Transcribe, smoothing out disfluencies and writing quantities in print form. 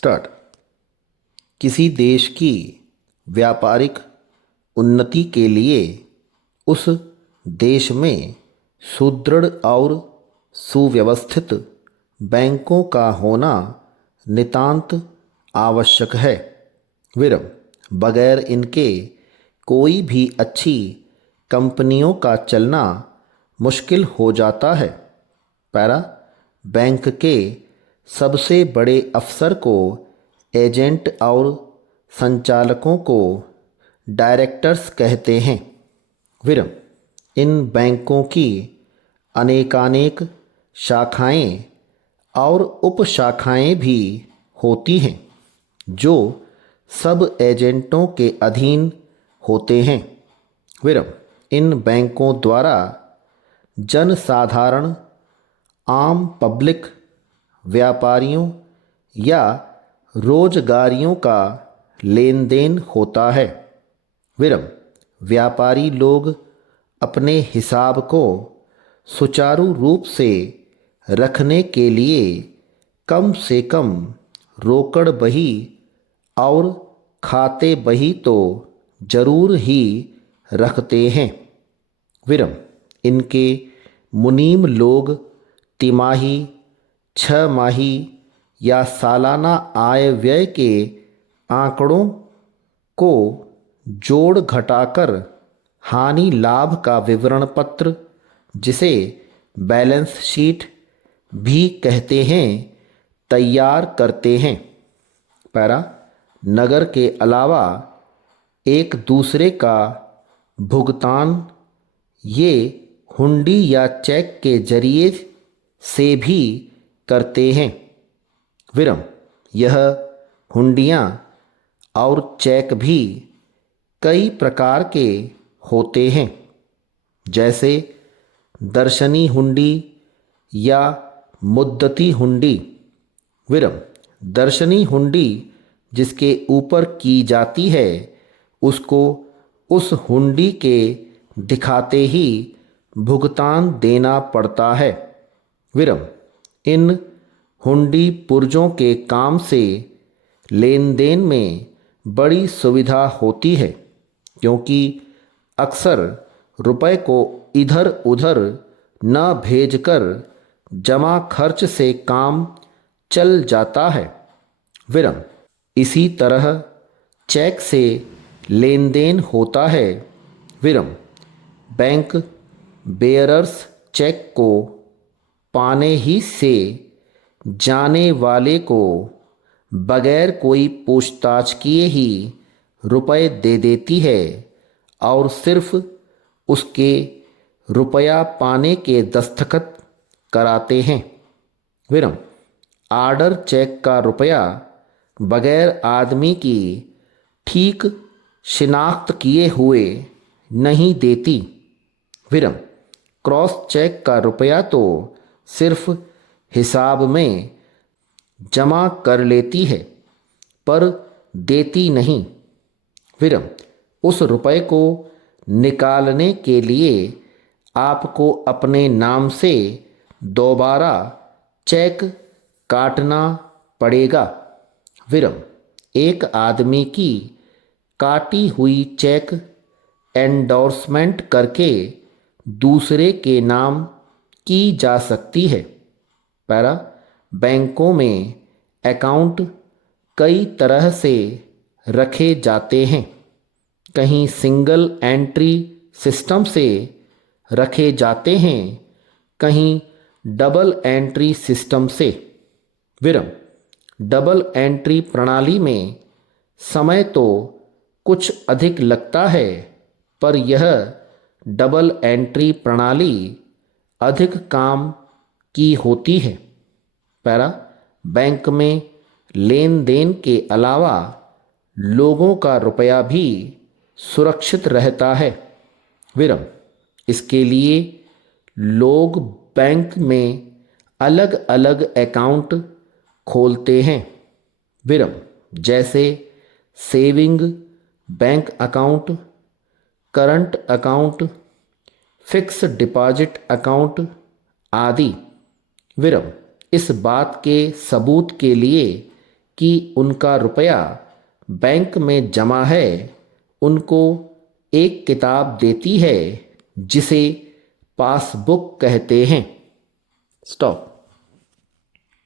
Start. किसी देश की व्यापारिक उन्नति के लिए उस देश में सुदृढ़ और सुव्यवस्थित बैंकों का होना नितांत आवश्यक है। विरम बगैर इनके कोई भी अच्छी कंपनियों का चलना मुश्किल हो जाता है। पैरा बैंक के सबसे बड़े अफसर को एजेंट और संचालकों को डायरेक्टर्स कहते हैं। विरम इन बैंकों की अनेकानेक शाखाएं और उपशाखाएं भी होती हैं जो सब एजेंटों के अधीन होते हैं। विरम इन बैंकों द्वारा जनसाधारण, आम पब्लिक, व्यापारियों या रोजगारियों का लेन देन होता है। विरम व्यापारी लोग अपने हिसाब को सुचारू रूप से रखने के लिए कम से कम रोकड़ बही और खाते बही तो जरूर ही रखते हैं। विरम इनके मुनीम लोग तिमाही, छमाही या सालाना आय व्यय के आंकड़ों को जोड़ घटाकर हानि लाभ का विवरण पत्र, जिसे बैलेंस शीट भी कहते हैं, तैयार करते हैं। पैरा नगर के अलावा एक दूसरे का भुगतान ये हुंडी या चेक के जरिए से भी करते हैं। विरम यह हुंडियाँ और चेक भी कई प्रकार के होते हैं, जैसे दर्शनी हुंडी या मुद्दती हुंडी। विरम दर्शनी हुंडी जिसके ऊपर की जाती है उसको उस हुंडी के दिखाते ही भुगतान देना पड़ता है। विरम इन हुंडी पुर्जों के काम से लेन देन में बड़ी सुविधा होती है, क्योंकि अक्सर रुपए को इधर उधर न भेजकर जमा खर्च से काम चल जाता है। विरम इसी तरह चेक से लेन देन होता है। विरम बैंक बेयरर्स चेक को पाने ही से जाने वाले को बगैर कोई पूछताछ किए ही रुपए दे देती है और सिर्फ उसके रुपया पाने के दस्तखत कराते हैं। विरम आर्डर चेक का रुपया बगैर आदमी की ठीक शिनाख्त किए हुए नहीं देती। विरम क्रॉस चेक का रुपया तो सिर्फ हिसाब में जमा कर लेती है पर देती नहीं। विरम उस रुपए को निकालने के लिए आपको अपने नाम से दोबारा चेक काटना पड़ेगा। विरम एक आदमी की काटी हुई चेक एंडोर्समेंट करके दूसरे के नाम की जा सकती है। पैरा बैंकों में अकाउंट कई तरह से रखे जाते हैं। कहीं सिंगल एंट्री सिस्टम से रखे जाते हैं, कहीं डबल एंट्री सिस्टम से। विरम डबल एंट्री प्रणाली में समय तो कुछ अधिक लगता है, पर यह डबल एंट्री प्रणाली अधिक काम की होती है। पैरा बैंक में लेन देन के अलावा लोगों का रुपया भी सुरक्षित रहता है। विरम इसके लिए लोग बैंक में अलग अलग अकाउंट खोलते हैं। विरम जैसे saving bank account, current account, fix deposit account आदि। विरम इस बात के सबूत के लिए कि उनका रुपया बैंक में जमा है उनको एक किताब देती है जिसे पासबुक कहते हैं। स्टॉप।